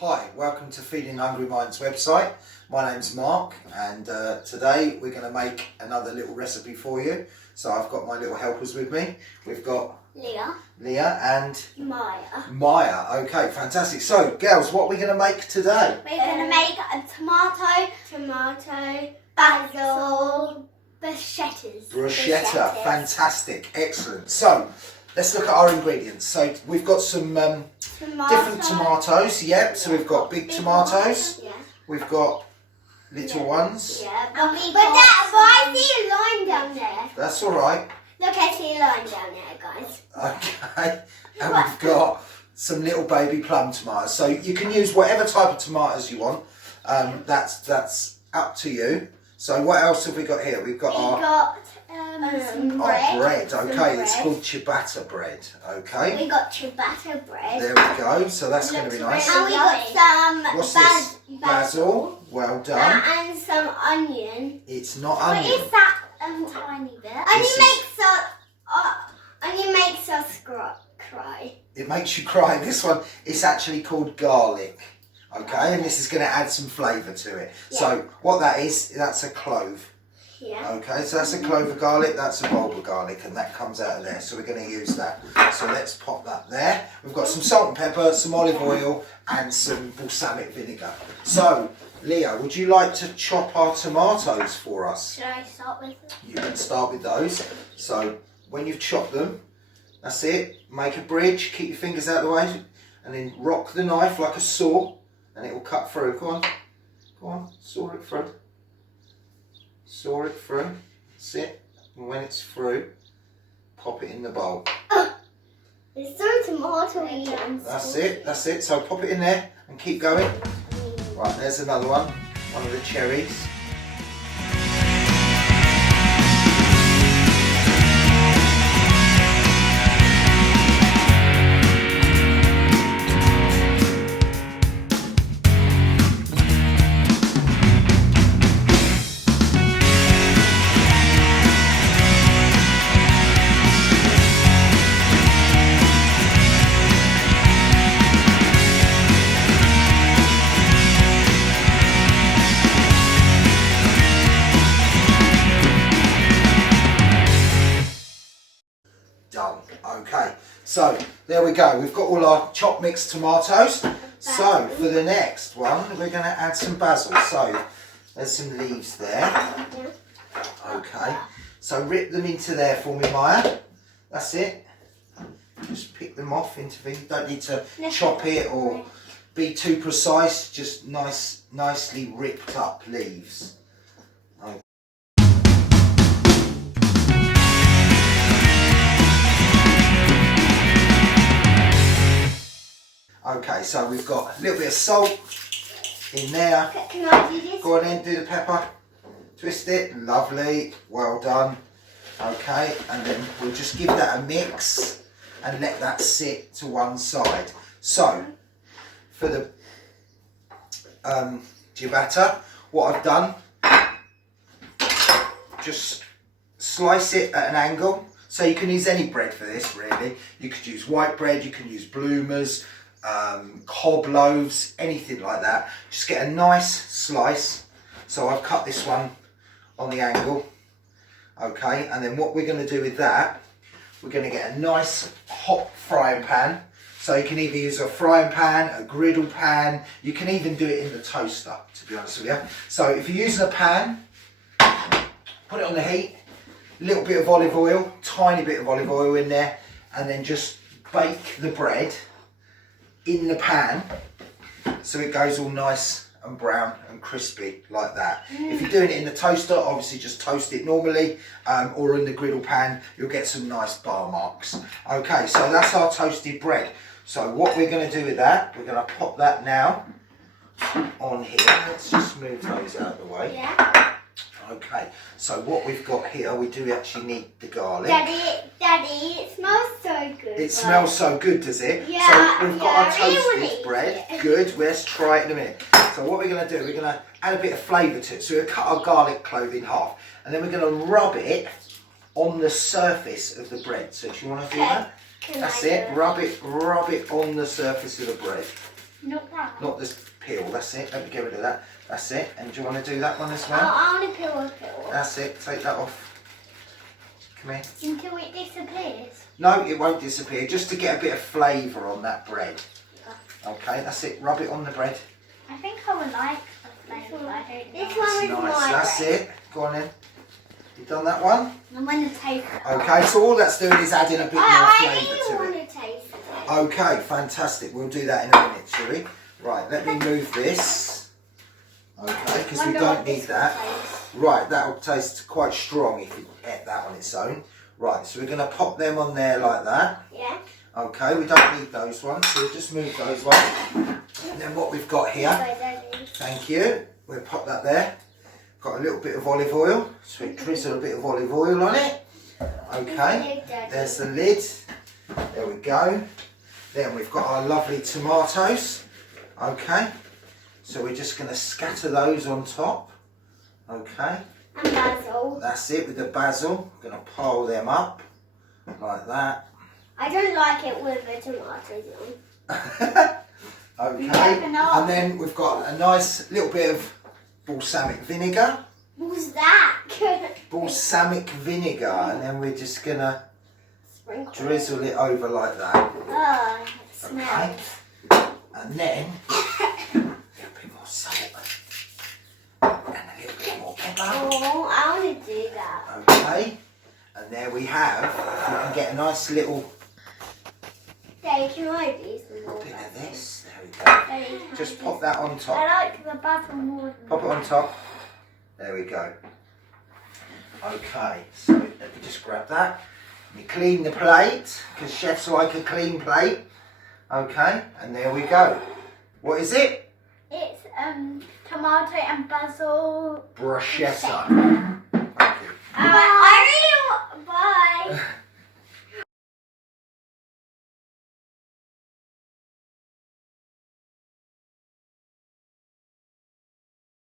Hi, welcome to Feeding Hungry Minds website. My name's Mark and today we're going to make another little recipe for you. So I've got my little helpers with me. We've got Leah and Maya. Okay, fantastic. So girls, what are we going to make today? We're going to make a tomato basil bruschetta. Fantastic, excellent. So let's look at our ingredients. So we've got some different tomatoes. Yep. So we've got big tomatoes. Yeah. We've got little ones. Yeah. But I see a line down there. That's all right. Look, I see a line down there, guys. Okay. And we've got some little baby plum tomatoes. So you can use whatever type of tomatoes you want. That's up to you. So what else have we got here? We've got some our bread. Okay, it's called ciabatta bread. Okay. We got ciabatta bread. There we go. So that's going to be nice. And we got some What's this? Basil. Well done. And some onion. It's not onion. What is that tiny bit? Onion makes us cry. It makes you cry. This one, it's actually called garlic. Okay, and this is going to add some flavour to it. Yeah. So what that is, that's a clove. Yeah. Okay, so that's a clove of garlic, that's a bulb of garlic, and that comes out of there. So we're going to use that. So let's pop that there. We've got some salt and pepper, some olive oil, and some balsamic vinegar. So, Leah, would you like to chop our tomatoes for us? Should I start with them? You can start with those. So when you've chopped them, that's it. Make a bridge, keep your fingers out of the way, and then rock the knife like a saw. And it will cut through. Go on, saw it through. Saw it through. That's it. And when it's through, pop it in the bowl. It's so tomatoey. That's it. So pop it in there and keep going. Right, there's another one. One of the cherries. Done. Okay, so there we go. We've got all our chopped mixed tomatoes. So for the next one, we're going to add some basil. So there's some leaves there. Okay, so rip them into there for me, Maya. That's it. Just pick them off into things. Don't need to chop it or be too precise. Just nicely ripped up leaves. Okay, so we've got a little bit of salt in there. Can I do this? Go on in, do the pepper. Twist it. Lovely. Well done. Okay, and then we'll just give that a mix and let that sit to one side. So, for the ciabatta, what I've done, just slice it at an angle. So you can use any bread for this, really. You could use white bread, you can use bloomers, cob loaves, anything like that. Just get a nice slice. So I've cut this one on the angle. Okay, and then what we're going to do with that, we're going to get a nice hot frying pan. So you can either use a frying pan, a griddle pan, you can even do it in the toaster, to be honest with you. So if you're using a pan, put it on the heat, a little bit of olive oil, tiny bit of olive oil in there, and then just bake the bread in the pan so it goes all nice and brown and crispy like that. If you're doing it in the toaster, obviously just toast it normally, or in the griddle pan, you'll get some nice bar marks. Okay, so that's our toasted bread. So what we're going to do with that, we're going to pop that now on here. Let's just move those out of the way. Yeah. Okay, so what we've got here, we do actually need the garlic. Daddy, it smells so good. It smells so good, does it? Yeah. So we've got our toasted bread. Good, let's try it in a minute. So what we're going to do, we're going to add a bit of flavour to it. So we're going to cut our garlic clove in half. And then we're going to rub it on the surface of the bread. So do you want to do that? That's it. Rub it on the surface of the bread. Not that. Not this peel, that's it. Let me get rid of that. That's it. And do you want to do that one as well? I want to peel a peel. That's it. Take that off. Come here. Until it disappears. No, it won't disappear. Just to get a bit of flavour on that bread. Okay, that's it. Rub it on the bread. I think I would like the flavour. I don't know. This one That's is nice. my That's bread. it. Go on then. You done that one? I'm going to taste it. Okay, so all that's doing is adding a bit more I flavour really to want it. to taste it. Okay, fantastic. We'll do that in a minute, shall we? Right, let me move this. Okay, because we Wonder don't what need this will that. taste. Right, that'll taste quite strong if you ate that on its own. Right, so we're going to pop them on there like that. Yeah. Okay, we don't need those ones, so we'll just move those ones. And then what we've got here, thank you, we'll pop that there. Got a little bit of olive oil, so we drizzle a bit of olive oil on it. Okay, there's the lid. There we go. Then we've got our lovely tomatoes. Okay, so we're just going to scatter those on top. Okay. And basil. That's it with the basil. We're going to pile them up like that. I don't like it with the tomatoes on. Okay, and then we've got a nice little bit of balsamic vinegar. What's that? Balsamic vinegar, and then we're just going to Sprinkle. drizzle it over like that. Oh, it Okay, smells. and then a little bit more salt and a little bit more pepper. Oh, I want to do that. Okay, and there we have, if you can get a nice little Dave, can I do some more? bit of this. There we go. Dave, can Just I pop that on do- top. I like the basil more than Pop it on top. There we go. Okay, so let me just grab that. You clean the plate, because chefs like a clean plate. Okay, and there we go. What is it? It's tomato and basil Bruschetta. bruschetta. Thank you. I